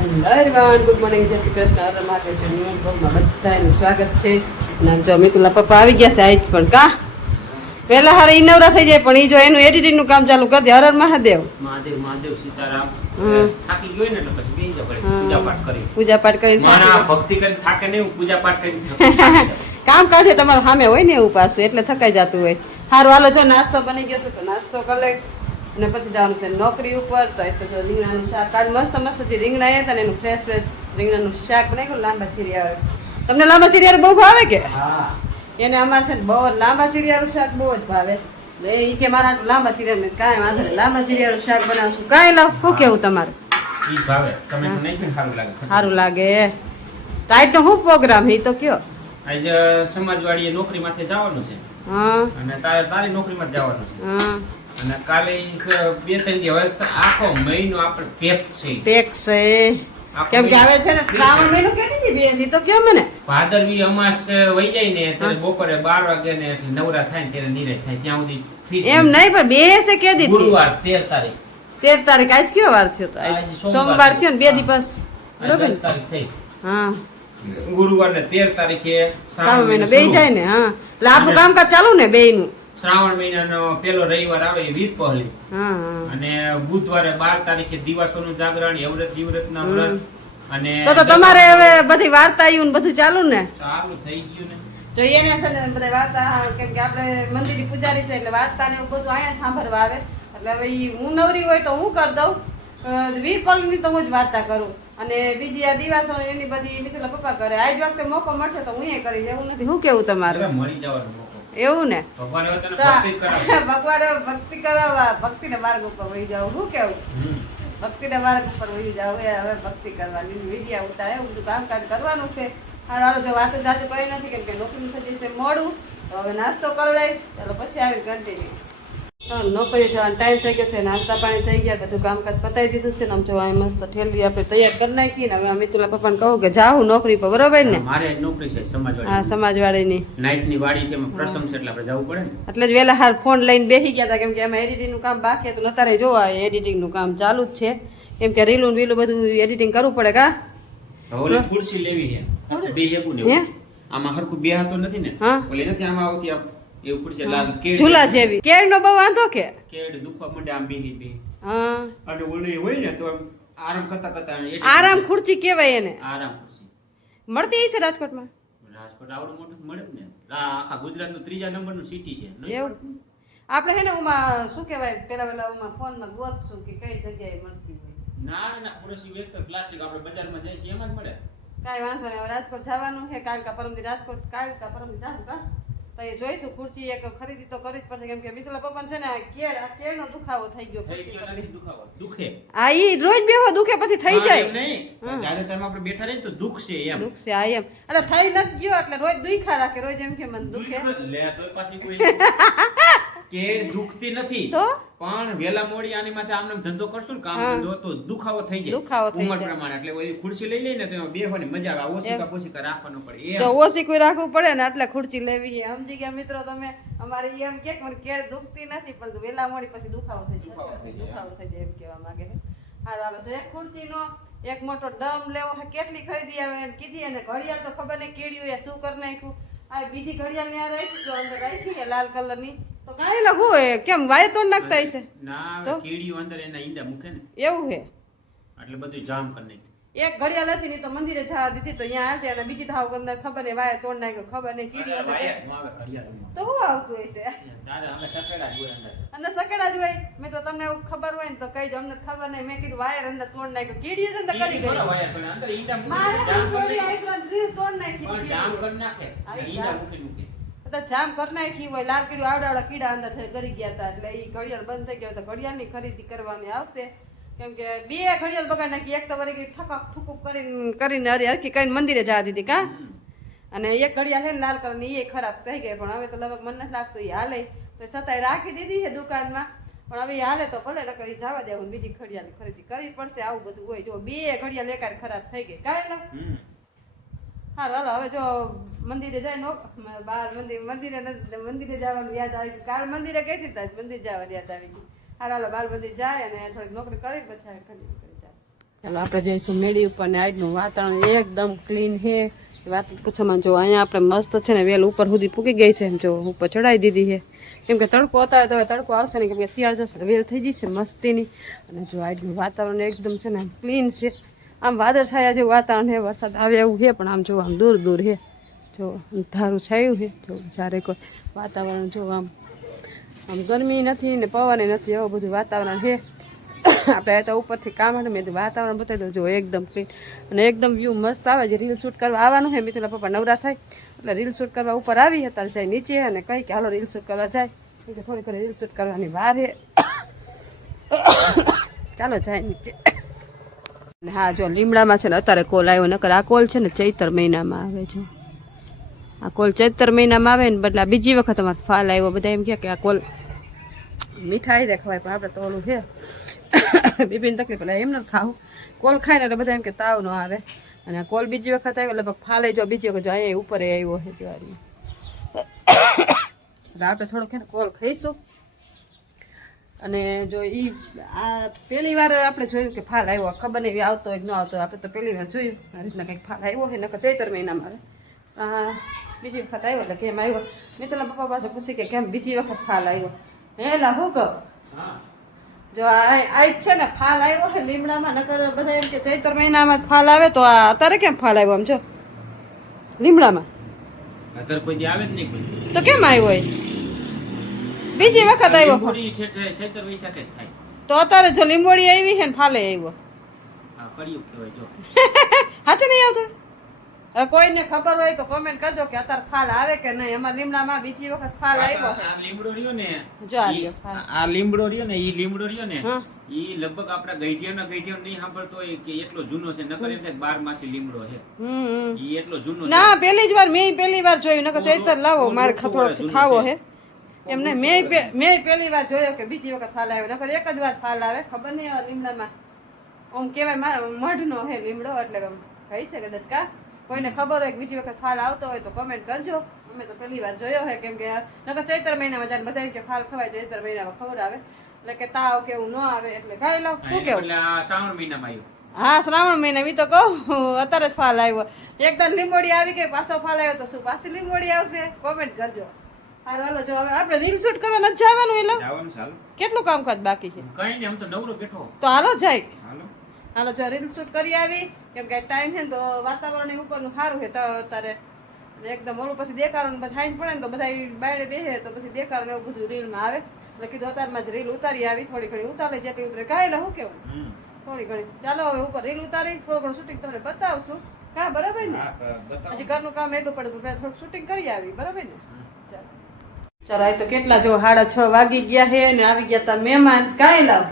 Everyone good morning, જય શ્રી કૃષ્ણ. હર Mahadev. News બ્લોગમાં બધાનું સ્વાગત છે. અને જો મિતુલા પપ્પા આવી ગયા છે આજ પણ કા પહેલા હારે ઈ નવરા થઈ જાય, પણ ઈ જો એનું એડિટિંગ નું કામ ચાલુ કરી દે. હર હર મહાદેવ. મહાદેવ મહાદેવ સીતારામ. થાકી ગયો ને એટલે પછી બેસી જાવ પૂજા પાઠ કરી. પૂજા પાઠ કરી મારા ભક્તિ કરી થાકે નહીં, હું પૂજા પાઠ કરી કામ કાજ તમારું સામે હોય ને એવું પાછું, એટલે થકાઈ જતું હોય. સારું હાલો, જો નાસ્તો બની ગયો છે તો નાસ્તો કરી લે અને પછી જવાનું છે નોકરી ઉપર. તો એ તો જો રીંગણાનું શાક આજ મસ્ત મસ્ત જે રીંગણા આવ્યા હતા ને એનું ફ્રેશ ફ્રેશ રીંગણાનું શાક બનાવ્યું. લાંબા ચીરિયા તમને લાંબા ચીરિયા બહુ ભાવે કે? હા, એને અમારે છે બહુ લાંબા ચીરિયાનું શાક બહુ જ ભાવે. એ કે મારા લાંબા ચીરિયા કાંઈ વાંધો નહીં, લાંબા ચીરિયાનું શાક બનાવશું. કાંઈ લાવ શું કેવું તમારું? ઈ ભાવે તમે નહીં પણ સારું લાગે. સારું લાગે. ટાઈટ નો શું પ્રોગ્રામ એ તો કયો? આજે સમાજવાડીએ નોકરી માથે જવાનું છે. હા અને તારી નોકરીમાં જ જવાનું છે. હા અને કાલે 2-3 દિવસ આખો મહિનો આપણે પેક છે. પેક છે કેમ કે આવે છે ને શ્રાવણ મહિનો કેતી હતી બેસી તો કયો મને ભાદરવી અમાસ વહી જાય ને ત્યારે બપોરે 12 વાગે ને એટલે નવરા થાય ને ત્યારે નિરાશ થાય ત્યાં સુધી free એમ નહીં, પણ બે છે કે દી ગુરુવાર 13 તારીખ. 13 તારીખ આજ કયો વાર થયો? તો આજ સોમવાર થયો ને 2 દિવસ બરોબર 10 તારીખ થઈ. હા ગુરુવાર ને 13 તારીખે શ્રાવણ મહિનો બે જાય ને. હા એટલે આપણું કામકાજ ચાલુ ને બે નું. શ્રાવણ મહિનાનો પહેલો રવિવાર આવે એ વીર પહલી. હા હા અને બુધવારે 12 તારીખે દિવાસોનું જાગરણ, એવરત જીવરતના વ્રત. અને તો તમારે હવે બધી વાર્તા આવ્યું ને બધું ચાલુ ને? ચાલુ થઈ ગયું ને. જોઈએ ને છે ને બધા વાર્તા, કેમ કે આપણે મંદિરની પૂજારી છે એટલે વાર્તા ને એવું બધું અહીંયા જ સાંભળવા આવે. એટલે હવે હું નવરી હોય તો હું કરી દઉં, વીરપલની તો હું જ વાર્તા કરું. અને બીજી આ દિવાસો ને એની બધી મિતુલા પપ્પા કરે. આજ વખતે મોકો મળશે તો હું એ કરીશ, એવું નથી. શું કેવું તમારું? મળી જવાનો મોકો. એવું ને ભગવાન હવે તને ભક્તિ જ કરાવે. ભગવાને ભક્તિ કરાવવા, ભક્તિના માર્ગ ઉપર વહી જાવ. શું કેવું? ભક્તિના માર્ગ ઉપર વહી જાવ. હવે ભક્તિ કરવાની, વિડિયા ઉતારે એવું બધું કામકાજ કરવાનું છે. હાલો જો વાતો જાજુ કરી નથી કેમ કે નોકરી થઈ જશે મોડું. તો હવે નાસ્તો કરી લઈ, ચાલો પછી આવીને કન્ટિન્યુ. નોકરી જવાનો ટાઈમ થઈ ગયો છે, નાસ્તા પાણી થઈ ગયા, બધું કામકાજ પતાવી દીધું છે ને. આમ જો આ મસ્ત ઠેલી આપણે તૈયાર કરી નાખી ને હવે મિતુલા પપ્પાને કહું કે જાઉં નોકરી પર, બરોબર ને? મારે નોકરી છે સમાજવાડી. હા સમાજવાડીની નાઈટ ની વાડી છે, એમાં પ્રસંગ છે એટલે આપણે જવું પડે ને. એટલે જ વહેલા હાર ફોન લઈને બેસી ગયા હતા કેમ કે એમાં એડિટિંગ નું કામ બાકી હતું. અત્યારે જોવા એડિટિંગ નું કામ ચાલુ જ છે કેમ કે રીલું વીલું બધું એડિટિંગ કરવું પડે. કા ઓલી ખુરશી લેવી છે, બે હેકું ને આમાં હરખું બે હાથો નથી ને, ઓલી નથી આમાં આવતી એવું ખુરશી એટલે ઝૂલા જેવી. કેળ નો બહુ વાંધો કે કેડ દુખવા માંડે આમ બેહી બે. હા અને ઓલી હોય ને તો આરામ કરતા કરતા આરામ ખુરશી કહેવાય એને. આરામ ખુરશી મળતી હશે રાજકોટમાં? રાજકોટ આવડું મોટું મળે ને. આખા ગુજરાતનું 3જા નંબરનું સિટી છે. એવું આપણે હે ને ઉમાં શું કહેવાય પેલા ઉમાં ફોનમાં ગોતશું કે કઈ જગ્યાએ મળતી હોય. ના ના ખુરશી વેચતો પ્લાસ્ટિક આપણે બજારમાં જાય છે એમાં જ મળે. કાંઈ વાંધો નહીં. હવે રાજકોટ જવાનું છે કાલ કા પરમથી. રાજકોટ કાલ કા પરમથી જાઉં કા તો એ જોઈશું. ખુરશી એક ખરીદી તો કરવી જ પડશે કેમ કે મિતુલા પપ્પાને છે ને કેળનો દુખાવો થઈ ગયો. દુખાવો દુખે. આ ઈ રોજ બેહો દુખે પછી થઈ જાય નહીં. જ્યારે ટાઈમ આપણે બેઠા રહીએ તો દુખશે એમ. દુખશે આ એમ. અરે થઈ નથી ગયો એટલે રોજ દુખા રાખે. રોજ એમ કે મને દુખે લે તો પાછી કોઈ કેળ દુખતી નથી તો પણ વેલા મોડી આની માથે આમને ધંધો કરશું ને કામ ધંધો તો દુખાવો થઈ જાય. દુખાવો થઈ ઉંમર જાય પ્રમાણે. એટલે ઓલી ખુરશી લઈ લઈને તો એમાં બેહવાની મજા આવે. ઓસીકા પોસીકા રાખવાનું પડે. જો ઓછી કોઈ રાખવું પડે ને એટલે ખુરશી લેવી છે. સમજી ગયા મિત્રો તમે? અમારે એમ કે મને કેળ દુખતી નથી પરંતુ વેલા મોડી પછી દુખાવો થઈ જાય. દુખાવો થઈ જાય એમ કહેવા માંગે છે. હાલો જો એક ખુરશીનો એક મોટો ડમ લેવો છે. કેટલી ખરીદી આવે એમ કીધી. અને ઘડિયાળ તો ખબર નહીં કેળ્યું એ શું કરી નાખ્યું. આ બીજી ઘડિયાળ ને આ રાખી જો અંદર રાખી છે લાલ કલરની. તો કાંઈ લખું કેમ વાય તોડ નાખતા હશે ના કીડીઓ અંદર એના ઈંડા મૂકે ને એવું છે. એટલે બધું જામ કરી નાખ્યું. એક ઘડિયાળ હતી ની તો મંદિરે જવા દીધી તો અહીંયા હાલતી અને બીજી થાવ અંદર ખબર નહીં વાય તોડ નાખ્યો. ખબર નહીં કીડી અંદર તો શું આવતું હશે? અંદર સકેડા જ હોય. મેં તો તમને એવું ખબર હોય ને તો કઈ જ અમને ખબર નહીં. મેં કીધું વાયર અંદર તોડ નાખ્યો. કીડીઓ જ અંદર કરી ગઈ. મારે તોડ નાખી જામ કરી નાખે ઈંડા મૂકી મૂકી જામ કરી નાખી હોય. લાલ કીડું આવડા કીડા અંદર કરી ગયા હતા એટલે એ ઘડિયાળ બંધ થઈ ગયો. તો ઘડિયાળની ખરીદી કરવાની આવશે કેમ કે બે ઘડિયાળ બગાડ નાખી. એક તો વળી ઠકક ઠુકુક કરીને હરખી કરીને મંદિરે જવા દીધી કા. અને એક ઘડિયાળ છે ને લાલ કલરની એ ખરાબ થઈ ગઈ પણ હવે તો લગભગ મને નથી લાગતું એ હાલે તો છતાંય રાખી દીધી છે દુકાનમાં. પણ હવે હાલે તો ભલે નકર જવા દેવું. બીજી ઘડિયાળની ખરીદી કરવી પડશે. આવું બધું હોય. જો બે ઘડિયાળ એકાર ખરાબ થઈ ગઈ કાંઈ ના. હારું હાલો હવે જો મંદિરે જાય નો બાર મંદિરે જવાનું યાદ આવી ગયું. કાલ મંદિરે ગઈ હતી મંદિર જવાનું યાદ આવી ગયું. હાલ હાલો બાર મંદિર જાય અને થોડીક નોકરી કરી પછી ખરીદી કરી જાય. ચાલો આપણે જઈશું મેળી ઉપર ને આજનું વાતાવરણ એકદમ ક્લીન છે. વાત પૂછવામાં જો અહીંયા આપણે મસ્ત છે ને વેલ ઉપર સુધી પૂકી ગઈ છે, એમ જો ઉપર ચડાવી દીધી છે. કેમ કે તડકો હતા તો હવે તડકો આવશે નહીં, કેમ કે શિયાળ જશે વેલ થઈ જશે મસ્તીની. અને જો આજનું વાતાવરણ એકદમ છે ને ક્લીન છે. આમ વાદળછાયા જેવું વાતાવરણ છે, વરસાદ આવે એવું છે, પણ આમ જો આમ દૂર દૂર છે. જો ધારું છાયું છે, જો જ્યારે કોઈ વાતાવરણ જો આમ ગરમી નથી ને પવન નથી, એવું બધું વાતાવરણ છે. આપણે તો ઉપરથી કામ હતું, મેં વાતાવરણ બતાવી દઉં જો એકદમ ક્લીન અને એકદમ વ્યૂ મસ્ત આવે. જે રીલ શૂટ કરવા આવવાનું છે મિત્રના પપ્પા નવરા થાય એટલે રીલ શૂટ કરવા ઉપર આવી અત્યારે જાય નીચે અને કંઈ કે હાલો રીલ શૂટ કરવા જાય, કે થોડી ઘણી રીલ શૂટ કરવાની વાર છે. ચાલો જાય નીચે. હા જો લીમડામાં છે ને અત્યારે કોલ આવ્યો, નકર આ કોલ છે ને ચૈતર મહિનામાં આવે છે. આ કોલ ચૈતર મહિનામાં આવે ને બદલે બીજી વખત અમારે ફાલ આવ્યો. બધા એમ કે આ કોલ મીઠાઈ રે ખવાય, પણ આપણે તો ઓલું છે બીપીની તકલીફ એટલે એમ નથી ખાવું. કોલ ખાય ને એટલે બધા એમ કે તાવ ન આવે. અને આ કોલ બીજી વખત આવ્યો લગભગ ફાલે જો બીજી વખત જો અહીંયા ઉપર આવ્યો છે જ્વારી. એટલે આપણે થોડોક ને કોલ ખાઈશું. અને જો એ આ પહેલી વાર આપણે જોયું કે ફાલ આવ્યો, ખબર નહીં આવતો હોય કે ન આવતો. આપણે તો પહેલી વાર જોયું આ રીતના કંઈક ફાલ આવ્યો છે, નકર ચૈતર મહિનામાં આવે. બીજી વખત આવ્યો એટલે કેમ આવ્યો. મિત્રના પપ્પા પાસે પૂછી કે કેમ બીજી વખત ફાલ આવ્યો. હેલા હું કહું જો આ છે ને ફાલ આવ્યો છે લીમડામાં, નકર બધા એમ કે ચૈતર મહિનામાં ફાલ આવે તો આ અત્યારે કેમ ફાલ આવ્યો આમ જો લીમડામાં? અત્યારે કોઈ આવે જ નહીં કોઈ. તો કેમ આવ્યો હોય? બીજી વખત આવ્યો ચૈતર વૈશાખે થાય તો અત્યારે જો લીંબોડી આવી છે ને ફાલે આવ્યો. હા કર્યું કહેવાય જો. હાચે નહીં આવતો? હવે કોઈને ખબર હોય તો કોમેન્ટ કરજો કે અત્યારે ફાલ આવે કે નહીં. અમારા લીમડામાં બીજી વખત ફાલ આવ્યો છે. આ લીમડો રહ્યો ને જો આ લીમડો રહ્યો ને ઈ લીમડો રહ્યો ને ઈ લગભગ આપડા ગઈઢિયાનો નહીં સાંભળતો હોય કે એટલો જૂનો છે. નકર એમ થાય 12 માસી લીમડો છે. ઈ એટલો જૂનો છે. ના પહેલી જ વાર મેં પહેલી વાર જોયું. નકર ચૈતર લાવો મારે થોડો ખાવો છે એમને. મેં પહેલી વાર જોયો કે બીજી વખત ફાલ આવ્યો. નકર એક જ વાર ફાલ આવે. ખબર નહીં આ લીમડામાં આમ કહેવાય મઢનો હે લીમડો એટલે કહી શકે કદાચ કા કોઈને ખબર હોય કે બીજી વખત ફાલ આવતો હોય તો કમેન્ટ કરજો. અમે તો પહેલી વાર જોયો હોય, કેમ કે નકર ચૈતર મહિનામાં જાય બધા એમ કે ફાલ ખવાય ચૈતર મહિનામાં ખબર આવે એટલે કે તાવ કે એવું ન આવે એટલે ખાઈ લો. શું કેવું? એટલે આ શ્રાવણ મહિનામાં આવ્યો. હા શ્રાવણ મહિના મી તો કહું અત્યારે જ ફાલ આવ્યો. એકદમ લીંબોડી આવી ગઈ, પાછો ફાલ આવ્યો તો શું પાછી લીંબોડી આવશે? કોમેન્ટ કરજો. હાલો હાલો જો હવે આપણે રીલ શૂટ કરવા નથી જવાનું. એલો જવાનું ચાલો. કેટલું કામકાજ બાકી છે? કઈ નહીં, આમ તો નવરો બેઠો. તો હાલો જાય. હાલો હાલો જો રીલ શૂટ કરી આવી, કેમ કે ટાઈમ છે ને તો વાતાવરણ ઉપરનું સારું છે તો અત્યારે એકદમ ઓલું પછી દેખાડો ને હાઈન પડે ને તો બધા બાયડે બેસે તો પછી દેખાડો એવું બધું રીલમાં આવે. એટલે કીધું અત્યારમાં જ રીલ ઉતારી આવી, થોડી ઘણી ઉતારે જેટલી ઉતરે કાંઈ શું કેવું થોડી ઘણી. ચાલો હવે ઉપર રીલ ઉતારી થોડું ઘણું શૂટિંગ તમને બતાવશું. કા બરાબર ને? હજી ઘરનું કામ એટલું પડે થોડું શૂટિંગ કરી આવી. બરાબર ને? ચાલો આ તો કેટલા જો 6:30 વાગી ગયા છે ને આવી ગયા તા મહેમાન. કાંઈ લાવ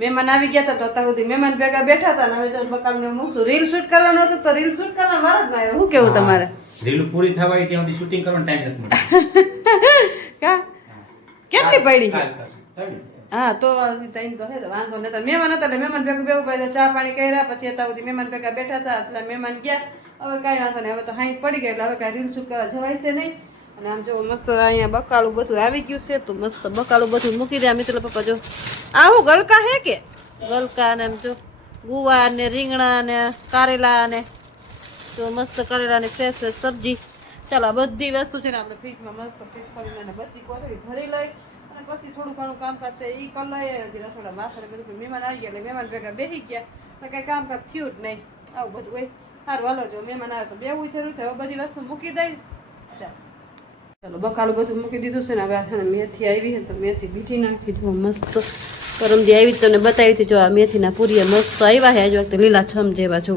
મહેમાન આવી ગયા હતા તો અત્યાર સુધી મહેમાન ભેગા બેઠા હતા ને હવે જો બકાલને મૂકશું. રીલ શૂટ કરવાનો હતો તો રીલ શૂટ કરવા વાર જ ના આવ્યો. શું કેવું તમારે? રીલ પૂરી થવા ત્યાં સુધી શૂટિંગ કરવાનો ટાઈમ નથી મળતો. કા કેટલી પડી? હા તો તઈ તો હે વાંધો નતો. મહેમાન હતા એટલે મહેમાન ભેગું ભેગું પડે ચા પાણી કર્યા પછી અત્યાર સુધી મહેમાન ભેગા બેઠા હતા એટલે મહેમાન ગયા. હવે કાંઈ વાંધો નહીં, હવે તો હાઈ પડી ગઈ એટલે હવે કાંઈ રીલ શૂટ કરવા જવાય છે નહીં. અને આમ જો મસ્ત અહીંયા બકાલું બધું આવી ગયું છે તો મસ્ત બકાલું બધું મૂકી દે. મિત્રો પપ્પા જો આવું ગલકા હે કે ગલકા ને એમ જો ગુવાર ને રીંગણા ને કારેલા ને તો મસ્ત કરેલા ને ફ્રેશ ફ્રેશ સબ્જી. ચાલો આ બધી વસ્તુ છે ને આપણે ફ્રીજમાં મસ્ત ફ્રીજ કરીને બધી કોથળી ભરી લઈ અને પછી થોડું ઘણું કામકાજ છે એ કરી લઈએ. હજી રસોડા વાસણ બધું મહેમાન આવી ગયા એટલે મહેમાન ભેગા બેસી ગયા એટલે કાંઈ કામકાજ થયું જ નહીં. આવું બધું હોય. સારું હાલો જો મહેમાન આવે તો બેવું જરૂર છે. હવે બધી વસ્તુ મૂકી દઈ. ચાલો બકાલું બધું મૂકી દીધું છે ને હવે આ મેથી આવી છે તો મેથી બીટી નાખી દો મસ્ત. પરમદી આવી તમને બતાવી હતી જો આ મેથીના પૂરીયા મસ્ત આવ્યા છે આજ વખતે લીલા છમ જેવા જો.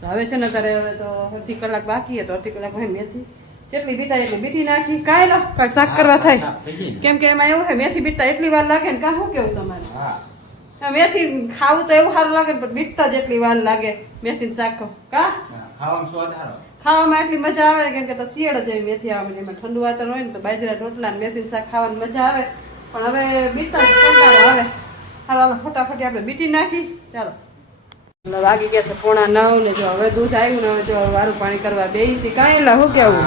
તો હવે છે ને અત્યારે હવે તો અડધી કલાક બાકી છે તો અડધી કલાક હોય મેથી જેટલી બીટાય એટલી બીટી નાખી. કાંઈ લો કાંઈ શાક કરવા થાય કેમ કે એમાં એવું છે મેથી બીટતા એટલી વાર લાગે ને. કાં શું કેવું તમારે? મેથી ખાવું તો એવું સારું લાગે પણ બીટતા જેટલી વાર લાગે મેથી શાક. કા ખાવામાં સ્વાદ સારો, ખાવામાં એટલી મજા આવે ને કેમ કે તો શિયાળા જેવી મેથી આવે એમાં ઠંડુ વાતાવરણ હોય ને તો બાજરા રોટલા ને મેથી શાક ખાવાની મજા આવે. પણ હવે બીટતા કંટાળો આવે. હાલો ફટાફટ આપણે બીટી નાખી. ચાલો વાગી ગયા છે 8:45 ને જો હવે દૂધ આવ્યું ને હવે જો વારું પાણી કરવા બેસી. કાંઈ લા શું કેવું?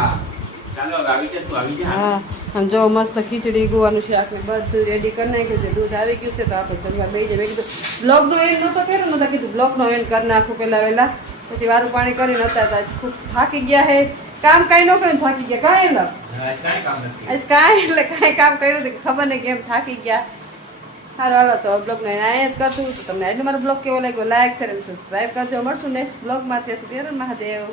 ચાલો આવી જા તું આવી જા. હા આમ જો મસ્ત ખીચડી ગુવાનું શાક ને બધું રેડી કરી નાખ્યું છે. દૂધ આવી ગયું છે તો આપણે જમવા બેસી જાય. મેં કીધું બ્લોગનો એન્ડ નહોતો કર્યો ને, તો કીધું બ્લોગનો એન્ડ કરી નાખું વહેલા. પછી વારું પાણી કરીને હતા ખૂબ થાકી ગયા હે. કામ કાંઈ ન કર્યું થાકી ગયા. કાંઈ ન આજ કાંઈ એટલે કાંઈ કામ કર્યું નથી, ખબર નહીં કેમ થાકી ગયા. સારું હાલો તો બ્લોગનો અહીંયા જ કરશું. તો તમને એટલે મારો બ્લોગ કેવો લાગ્યો લાઈક શેર અને સબસ્ક્રાઈબ કરજો. મળશું નેક્સ્ટ બ્લોગમાં. ત્યાં સુધી હર મહાદેવ.